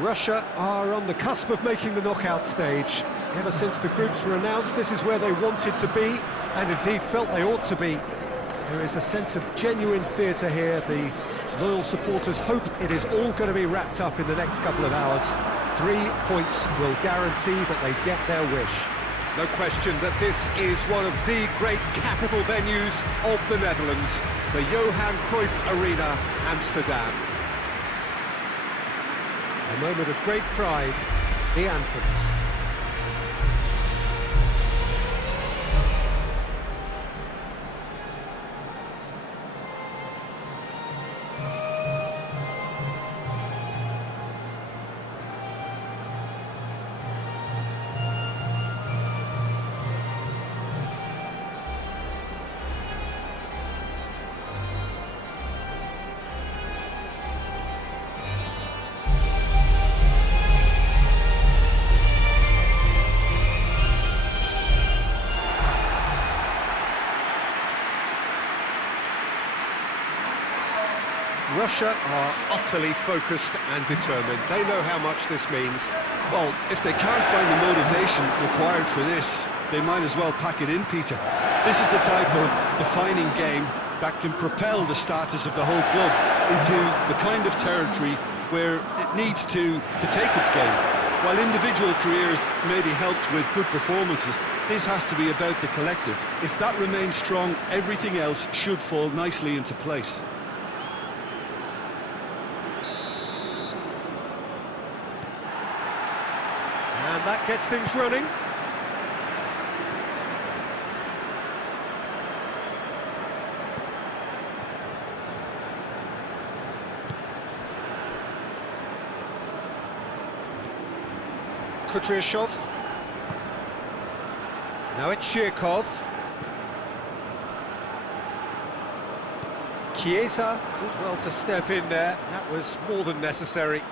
Russia are on the cusp of making the knockout stage. Ever since the groups were announced, this is where they wanted to be, and indeed felt they ought to be. There is a sense of genuine theatre here. The loyal supporters hope it is all going to be wrapped up in the next couple of hours. 3 points will guarantee that they get their wish. No question that this is one of the great capital venues of the Netherlands, the Johan Cruyff Arena, Amsterdam. A moment of great pride, the anthems. Russia are utterly focused and determined. They know how much this means. Well, if they can't find the motivation required for this, they might as well pack it in, Peter. This is the type of defining game that can propel the status of the whole club into the kind of territory where it needs to take its game. While individual careers may be helped with good performances, this has to be about the collective. If that remains strong, everything else should fall nicely into place. And that gets things running. Kudryashov. Now it's Shirkov. Chiesa did well to step in there. That was more than necessary.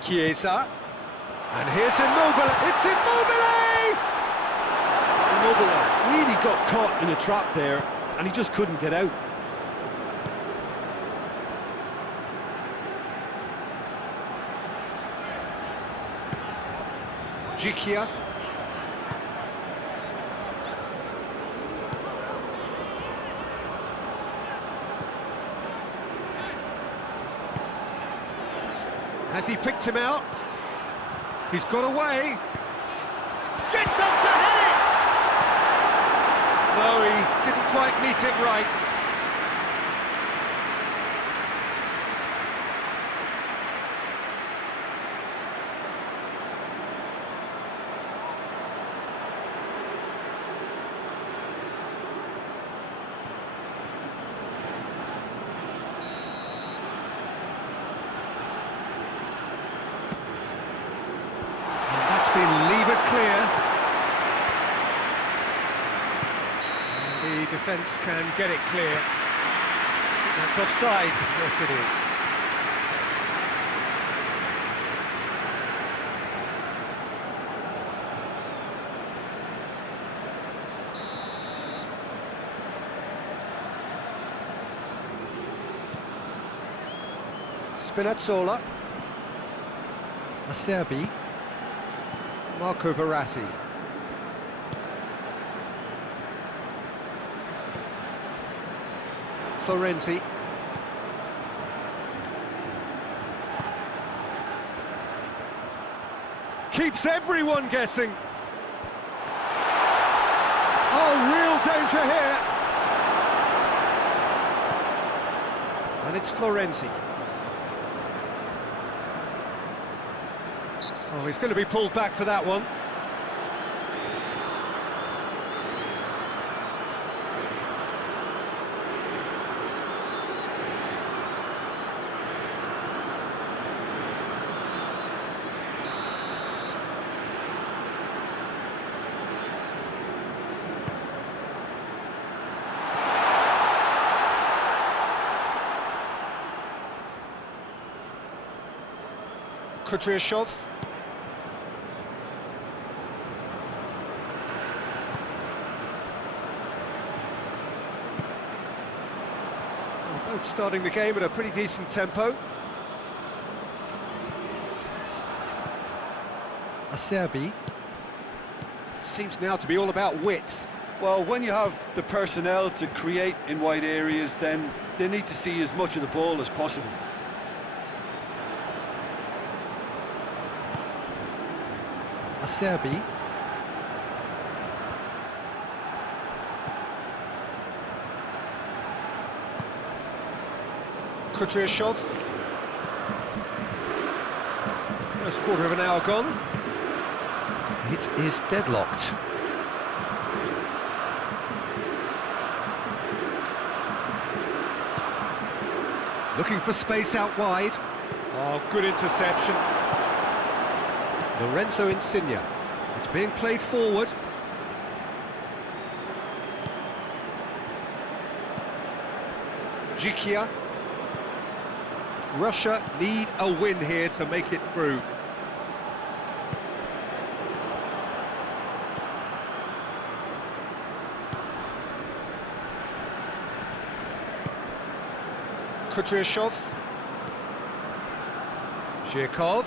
Chiesa, and here's Immobile. It's Immobile! Immobile really got caught in a trap there, and he just couldn't get out. Jikia. Has he picked him out? He's got away. Gets up to head it! No, he didn't quite meet it right. Leave it clear. And the defence can get it clear. That's offside. Yes, it is. Spinazzola. Acerbi. Marco Verratti. Florenzi. Keeps everyone guessing. Oh, real danger here. And it's Florenzi. Oh, he's going to be pulled back for that one. Kudryashov. Both starting the game at a pretty decent tempo. Acerbi. Seems now to be all about width. Well, when you have the personnel to create in wide areas, then they need to see as much of the ball as possible. Acerbi. Kudryashov. First quarter of an hour gone. It is deadlocked. Looking for space out wide. Oh, good interception. Lorenzo Insigne. It's being played forward. Jikia. Russia need a win here to make it through. Kudryashov. Zhirkov.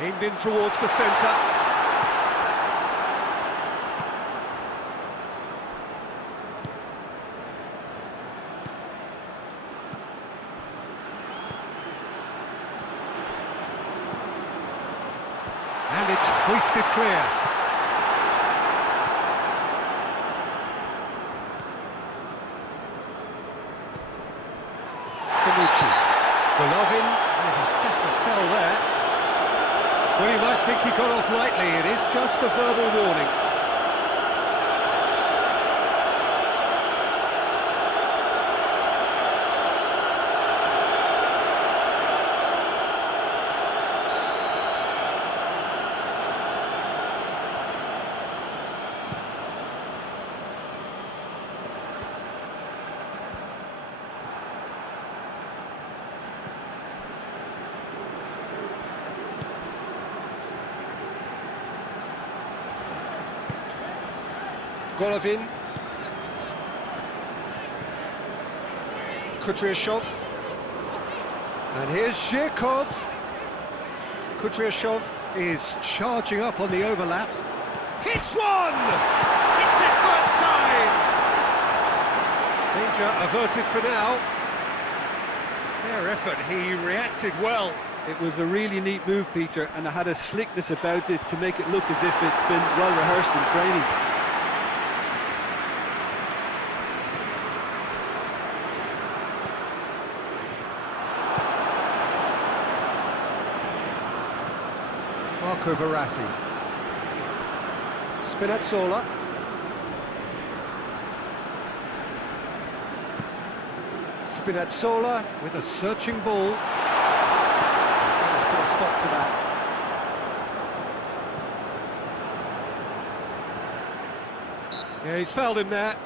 Aimed in towards the centre. And it's hoisted clear. Golovin, a definite foul there. Well, you might think he got off lightly. It is just a verbal warning. Golovin. Kudryashov. And here's Zhirkov. Kudryashov is charging up on the overlap. Hits one! Hits it first time! Danger averted for now. Fair effort, he reacted well. It was a really neat move, Peter, and it had a slickness about it to make it look as if it's been well rehearsed in training. Marco Verratti. Spinazzola. Spinazzola with a searching ball. Let's put a stop to that. Yeah, he's fouled him there.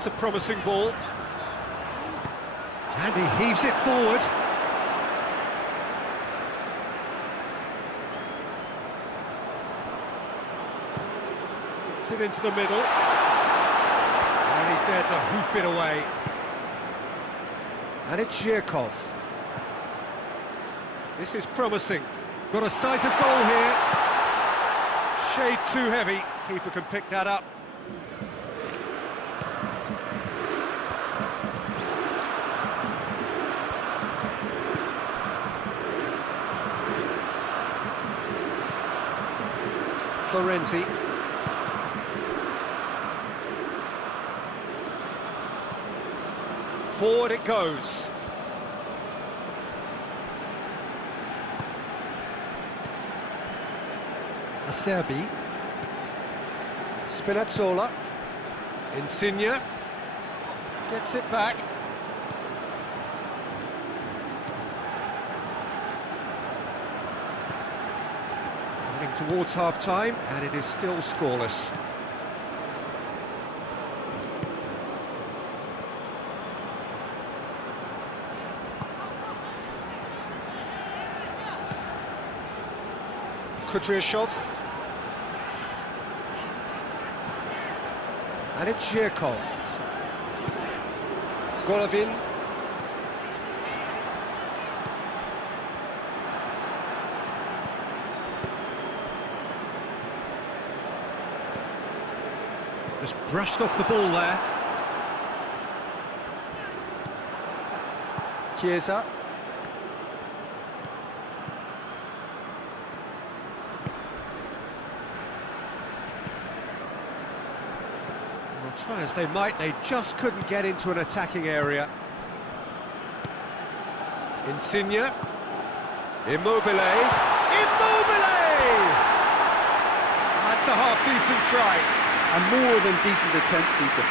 It's a promising ball. And he heaves it forward. Gets it into the middle. And he's there to hoof it away. And it's Zhirkov. This is promising. Got a sight of goal here. Shade too heavy. Keeper can pick that up. Florenzi. Forward it goes. Acerbi. Spinazzola. Insigne. Gets it back. Heading towards half-time, and it is still scoreless. Kudryashov. And it's Zhirkov. Golovin. Just brushed off the ball there. Chiesa. Well, try as they might, they just couldn't get into an attacking area. Insigne. Immobile. Immobile! That's a half-decent try. A more than decent attempt, Peter.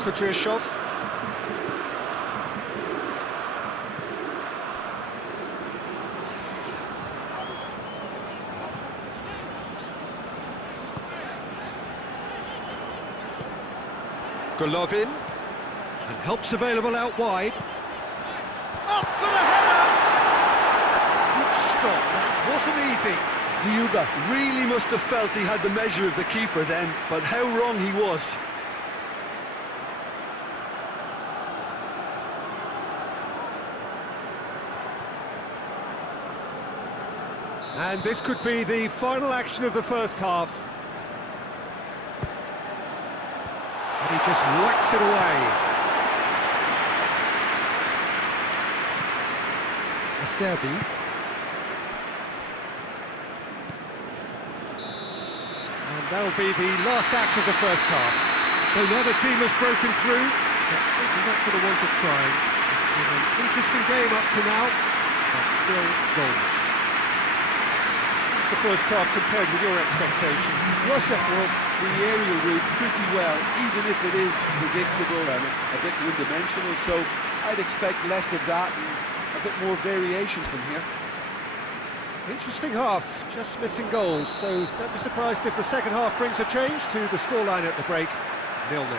Kudryashov. Golovin, and help's available out wide. Up for the header! Good stop, that wasn't easy. Ziuba really must have felt he had the measure of the keeper then, but how wrong he was. And this could be the final action of the first half. And he just whacks it away. Acerbi. And that'll be the last act of the first half. So now the team has broken through, but certainly not going to want to try. It's been an interesting game up to now, but still goals. The first half compared with your expectations? Russia worked the aerial route pretty well, even if it is predictable and a bit one-dimensional, so I'd expect less of that and a bit more variation from here. Interesting half, just missing goals, so don't be surprised if the second half brings a change to the scoreline at the break, 0-0. So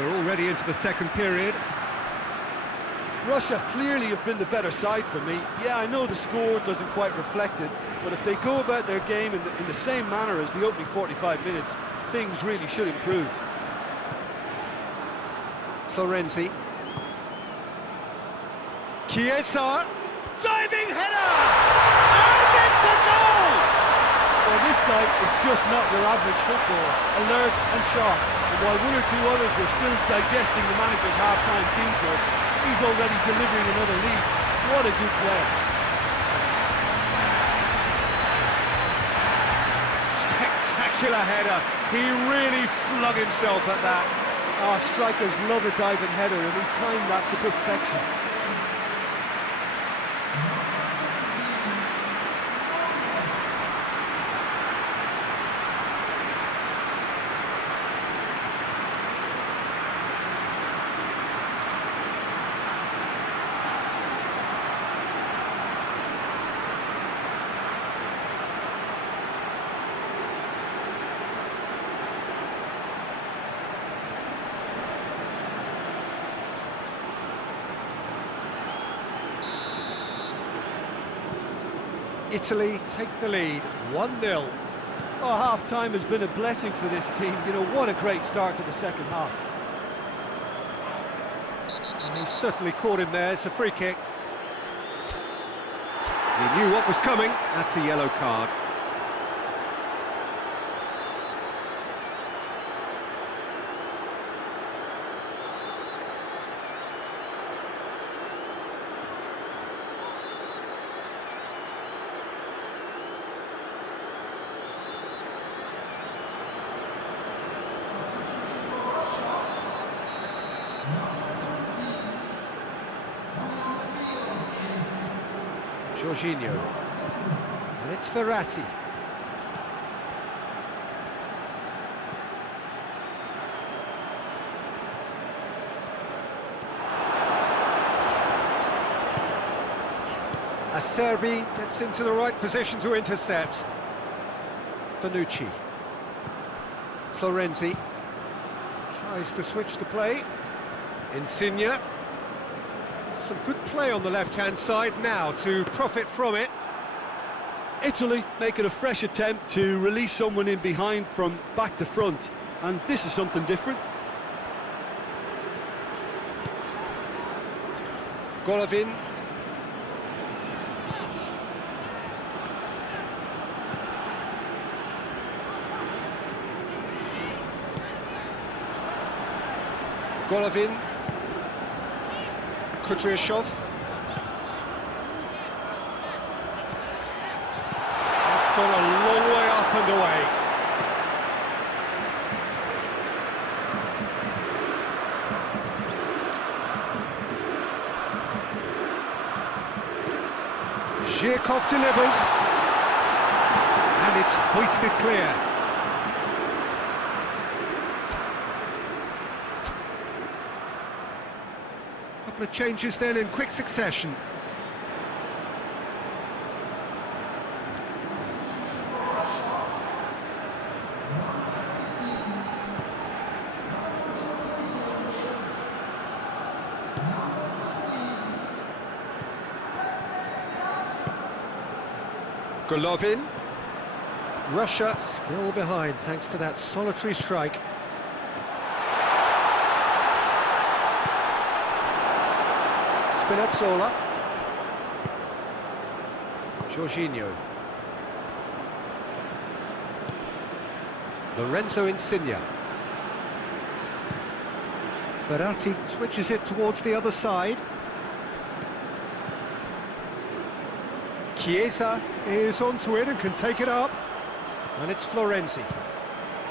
we're already into the second period. Russia clearly have been the better side for me. Yeah, I know the score doesn't quite reflect it, but if they go about their game in the same manner as the opening 45 minutes, things really should improve. Florenzi. Chiesa. Diving header! And it's a goal! Well, this guy is just not your average footballer, alert and sharp. And while one or two others were still digesting the manager's half-time team talk, he's already delivering another lead. What a good player. Spectacular header. He really flung himself at that. Ah, strikers love a diving header, and he timed that to perfection. Italy take the lead, 1-0. Oh, half-time has been a blessing for this team. You know, what a great start to the second half. And he certainly caught him there, it's a free kick. He knew what was coming, that's a yellow card. Jorginho. And it's Verratti. Acerbi gets into the right position to intercept. Bonucci. Florenzi tries to switch the play. Insigne. Some good play on the left-hand side now to profit from it. Italy making a fresh attempt to release someone in behind from back to front, and this is something different. Golovin. Golovin. Kudryashov. It's gone a long way up and away. Zhirkov delivers. And it's hoisted clear. Couple of changes then in quick succession. Golovin. Russia still behind thanks to that solitary strike. Spinazzola. Jorginho. Lorenzo Insigne. Verratti switches it towards the other side. Chiesa is onto it and can take it up. And it's Florenzi.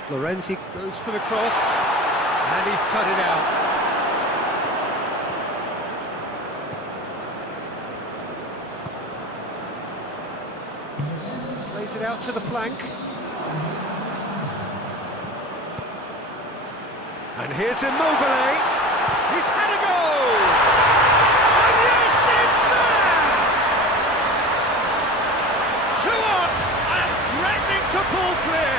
Florenzi goes for the cross. And he's cut it out. Plays it out to the flank. And here's Immobile. He's had a goal! And yes, it's there! 2 up and threatening to pull clear.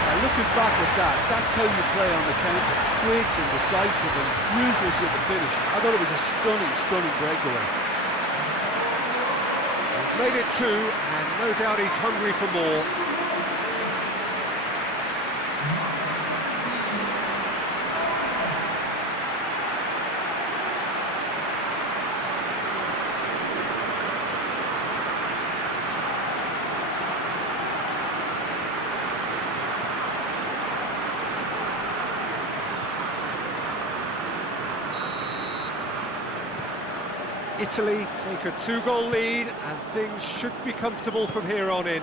Now, looking back at that, that's how you play on the counter. Quick and decisive and ruthless with the finish. I thought it was a stunning, stunning breakaway. He's made it 2, and no doubt he's hungry for more. Italy take a 2-goal lead, and things should be comfortable from here on in.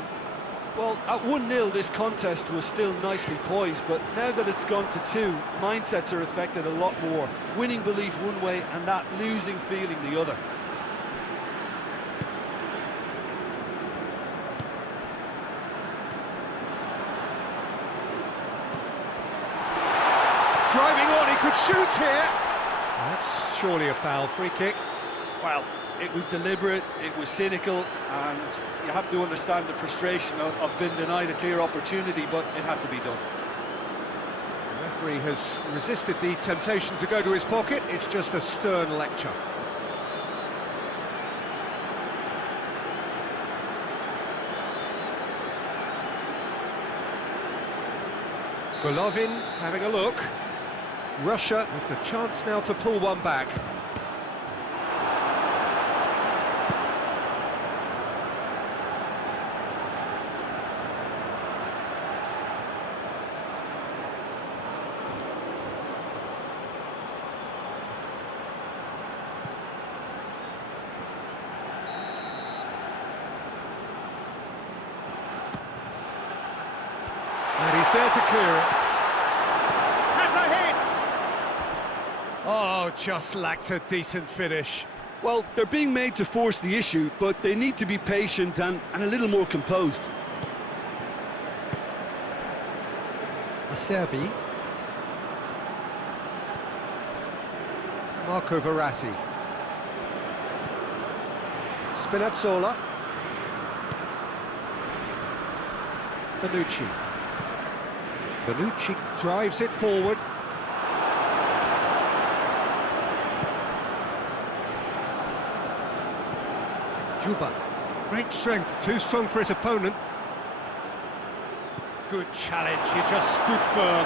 Well, at 1-0 this contest was still nicely poised, but now that it's gone to 2, mindsets are affected a lot more. Winning belief one way and that losing feeling the other. Driving on, he could shoot here. That's surely a foul. Free kick. Well, it was deliberate, it was cynical, and you have to understand the frustration of being denied a clear opportunity, but it had to be done. The referee has resisted the temptation to go to his pocket. It's just a stern lecture. Golovin having a look. Russia with the chance now to pull one back. And he's there to clear it. Has a hit! Oh, just lacked a decent finish. Well, they're being made to force the issue, but they need to be patient and a little more composed. Acerbi. Marco Verratti. Spinazzola. Bonucci. Bonucci drives it forward. Juba. Great strength, too strong for his opponent. Good challenge, he just stood firm.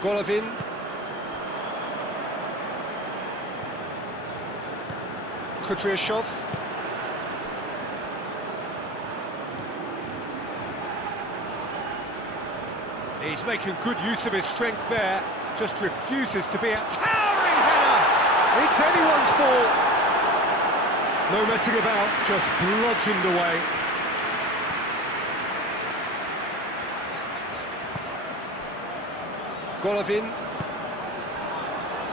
Golovin. Kudryashov. He's making good use of his strength there, just refuses to be a towering header! It's anyone's ball! No messing about, just bludgeoned away. Golovin.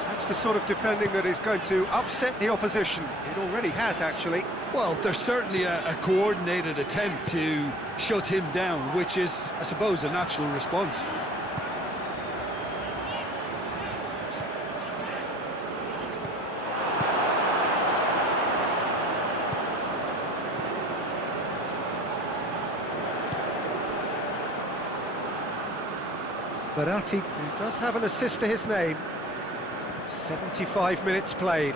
That's the sort of defending that is going to upset the opposition. It already has, actually. Well, there's certainly a coordinated attempt to shut him down, which is, I suppose, a natural response. Verratti, who does have an assist to his name. 75 minutes played.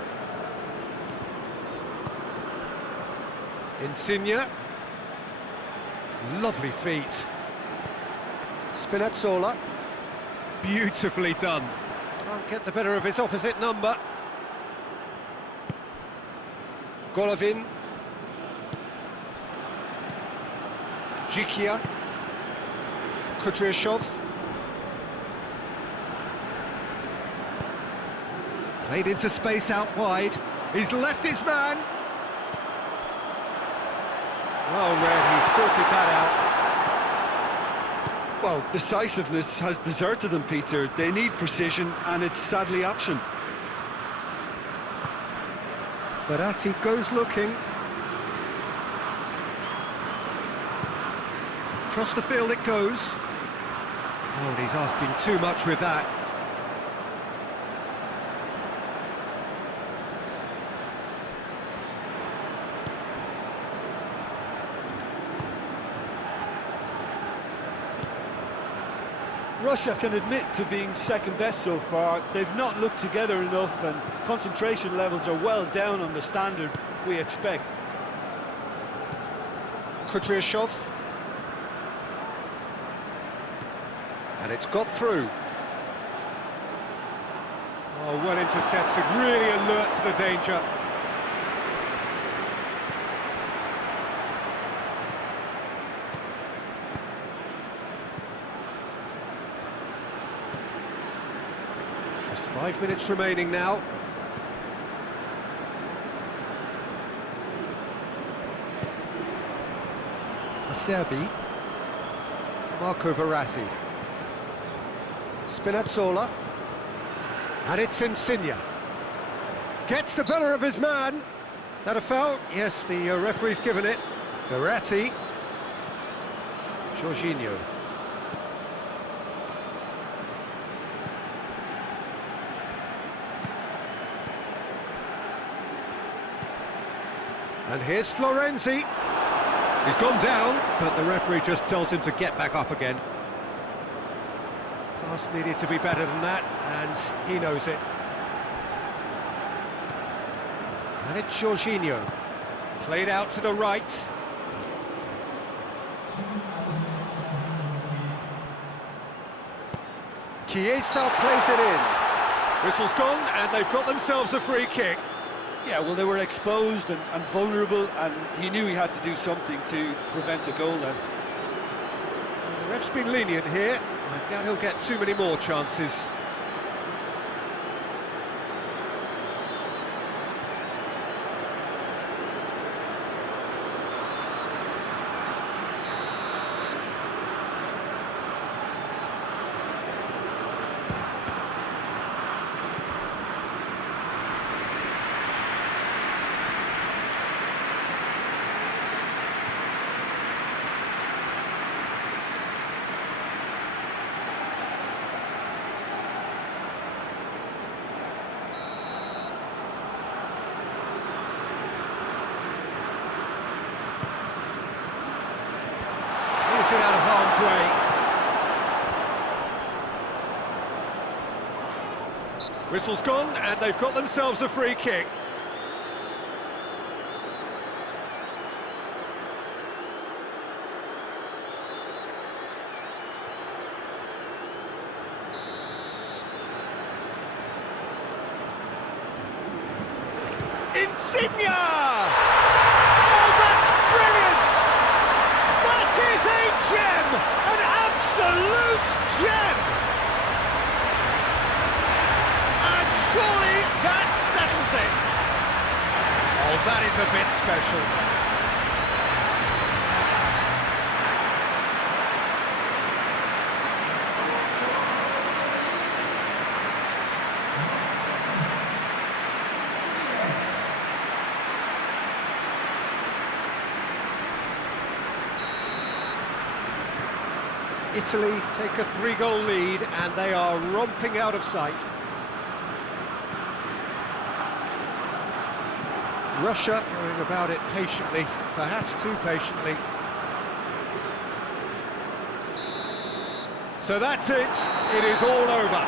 Insigne. Lovely feet. Spinazzola. Beautifully done. Can't get the better of his opposite number. Golovin. Jikia. Kudryashov. Played into space out wide. He's left his man. Well read, he sorted that out. Well, decisiveness has deserted them, Peter. They need precision, and it's sadly absent. Verratti goes looking. Across the field it goes. Oh, and he's asking too much with that. Russia can admit to being second best so far. They've not looked together enough, and concentration levels are well down on the standard we expect. Kudryashov. And it's got through. Oh, well intercepted, really alert to the danger. Just 5 minutes remaining now. Acerbi. Marco Verratti. Spinazzola. And it's Insigne. Gets the better of his man. Is that a foul? Yes, the referee's given it. Verratti. Jorginho. And here's Florenzi. He's gone down, but the referee just tells him to get back up again. Pass needed to be better than that, and he knows it. And it's Jorginho. Played out to the right. Chiesa plays it in. Whistle's gone, and they've got themselves a free kick. Yeah, well, they were exposed and vulnerable, and he knew he had to do something to prevent a goal then. Well, the ref's been lenient here. I doubt he'll get too many more chances. out of harm's way. Whistle's gone, and they've got themselves a free kick. Insigne! Oh, that's brilliant! That is a gem! An absolute gem! And surely that settles it. Oh, that is a bit special. Italy take a 3-goal lead and they are romping out of sight. Russia going about it patiently, perhaps too patiently. So that's it, it is all over.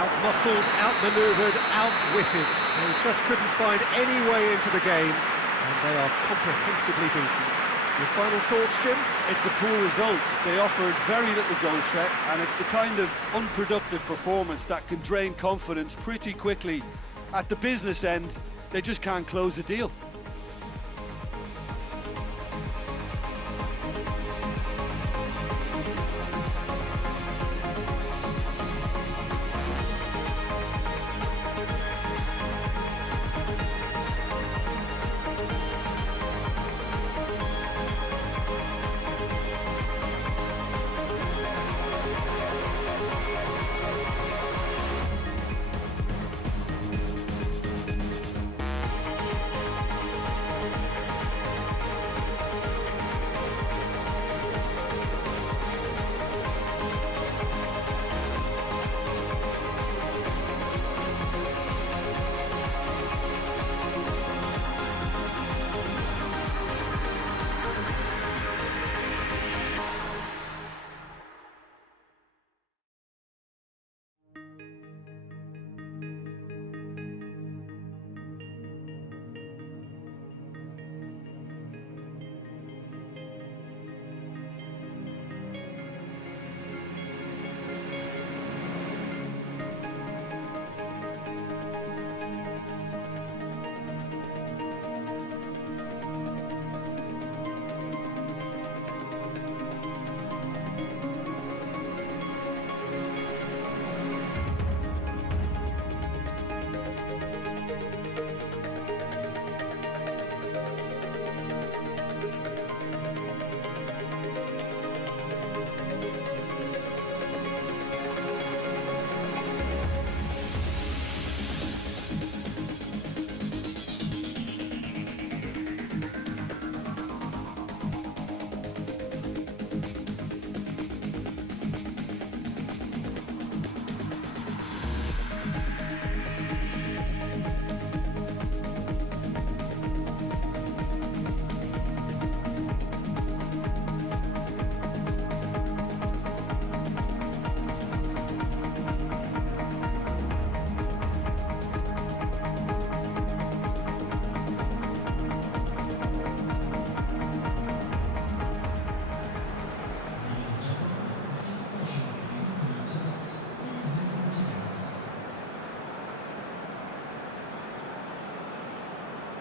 Out-muscled, out-manoeuvred, outwitted. They just couldn't find any way into the game and they are comprehensively beaten. Your final thoughts, Jim? It's a poor result. They offered very little goal threat, and it's the kind of unproductive performance that can drain confidence pretty quickly. At the business end, they just can't close the deal.